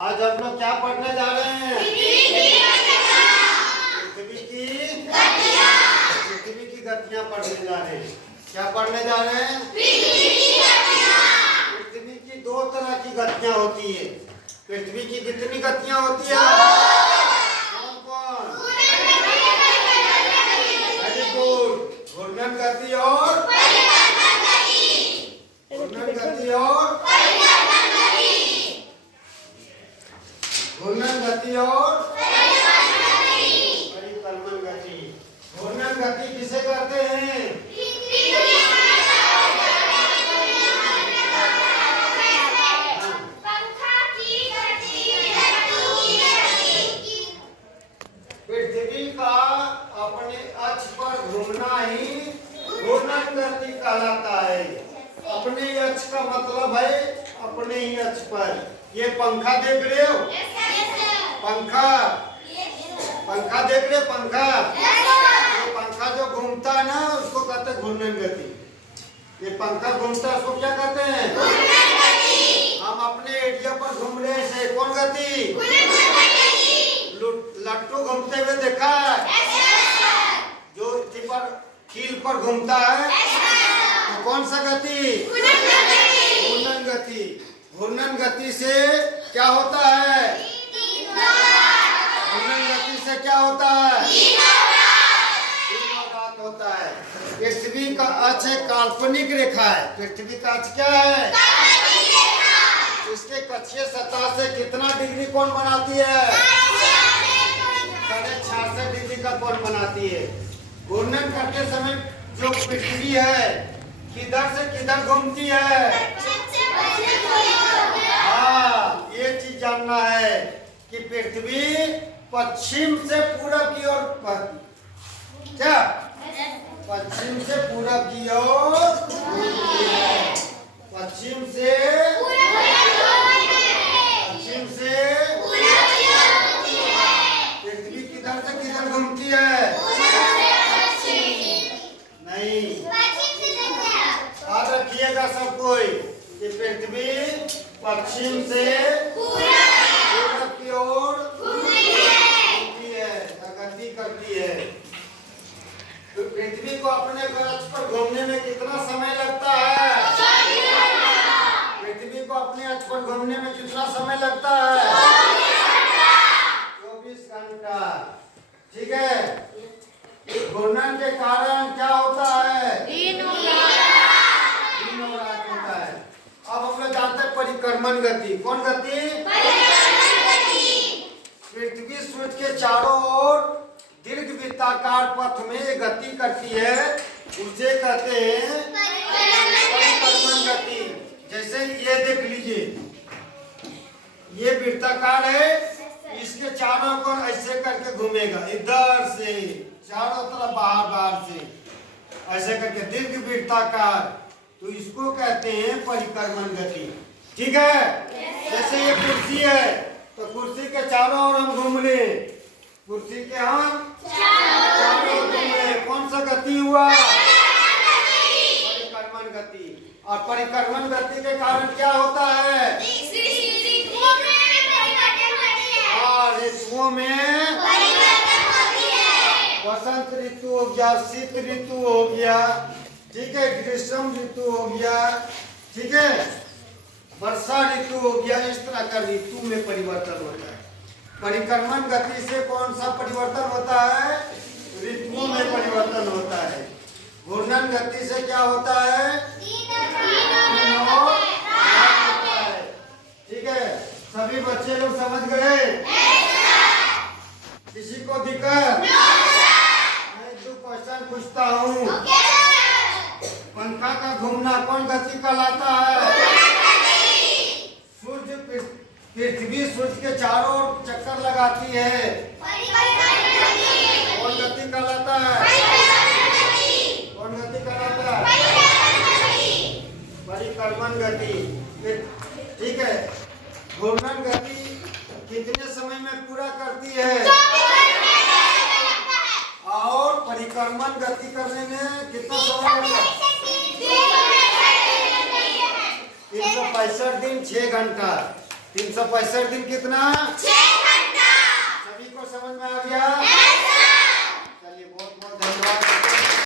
आज हम लोग क्या पढ़ने जा रहे हैं? पृथ्वी की गतियाँ पढ़ने जा रहे हैं। क्या पढ़ने जा रहे हैं? पृथ्वी की दो तरह की गतियाँ होती है। पृथ्वी की कितनी गतियाँ होती है? कौन कौन? Very good. घूर्णन गति और घूर्णन गति और घूर्णन गति और परिक्रमण गति। घूर्णन गति किसे कहते हैं? पृथ्वी का अपने अक्ष पर घूमना ही घूर्णन गति कहलाता है। अपने अक्ष का मतलब है अपने ही अक्ष पर। ये पंखा देख रहे हो? पंखा पंखा देख रहे? पंखा पंखा जो घूमता है ना उसको कहते हैं घूर्णन गति। ये पंखा घूमता है उसको क्या कहते हैं? हम अपने एरिया पर घूम रहे हैं, कौन गति? लट्टू घूमते हुए देखा है? जो कील पर घूमता है तो कौन सा गति? घूर्णन गति। घूर्णन गति से क्या होता है? घूर्णन गति से क्या होता है? होता है। पृथ्वी का अक्ष काल्पनिक रेखा है। पृथ्वी का अक्ष क्या है? इसके कक्षीय सतह से कितना डिग्री कोण बनाती है? 66.5 डिग्री का कोण बनाती है। घूर्णन करते समय जो पृथ्वी है किधर से किधर घूमती है? हाँ, ये चीज जानना है कि पृथ्वी पश्चिम से पूरब की ओर क्या? पश्चिम से पूरब की ओर घूमती है। पश्चिम से पृथ्वी किधर से किधर घूमती है? नहीं, याद रखिएगा सब कोई कि पृथ्वी पश्चिम से पूरब की ओर घूमती है, गति करती है। तो पृथ्वी को अपने अक्ष पर घूमने में कितना समय लगता है? पृथ्वी को अपने अक्ष पर घूमने में कितना समय लगता है? 24 घंटा। ठीक है। घूर्णन के कारण क्या होता है? दिन और रात होता है। अब हम लोग जानते हैं परिक्रमण गति। कौन गति? पृथ्वी सूर्य के चारों ओर दीर्घ वृत्ताकार पथ में गति करती है, उसे कहते हैं परिक्रमण गति। जैसे ये देख लीजिए, ये वृत्ताकार है, इसके चारों ओर ऐसे करके घूमेगा, इधर से चारों तरफ बाहर से ऐसे करके दीर्घ वृत्ताकार, तो इसको कहते हैं परिक्रमण गति। ठीक है। जैसे ये कुर्सी है तो कुर्सी के चारों ओर हम घूम रहे, कुर्सी के हम चारों ओर घूम रहे, कौन सा गति हुआ? परिक्रमण गति। और परिक्रमण गति के कारण क्या होता है? ऋतुओं में वसंत ऋतु हो गया, शीत ऋतु हो गया, ठीक है, ग्रीष्म ऋतु हो गया, ठीक है, वर्षा ऋतु हो गया। इस तरह का ऋतु में परिवर्तन होता है। परिक्रमण गति से कौन सा परिवर्तन होता है? ऋतुओं में परिवर्तन होता है। घूर्णन गति से क्या होता है? दिन और रात होता है। ठीक है। सभी बच्चे लोग समझ गए? किसी को दिक्कत? मैं जो क्वेश्चन पूछता हूँ, पंखा का घूमना कौन गति कहलाता है? सूर्य पृथ्वी सूर्य के चारों ओर चक्कर लगाती है, कौन गति कहलाता है? कौन गति कहलाता है? परिक्रमण गति। ठीक है। घूर्णन गति कितने समय में पूरा करती है? और परिक्रमण गति करने में कितना समय लगता है? 365 दिन 6 घंटा। 365 दिन कितना? 6 घंटा। सभी को समझ में आ गया?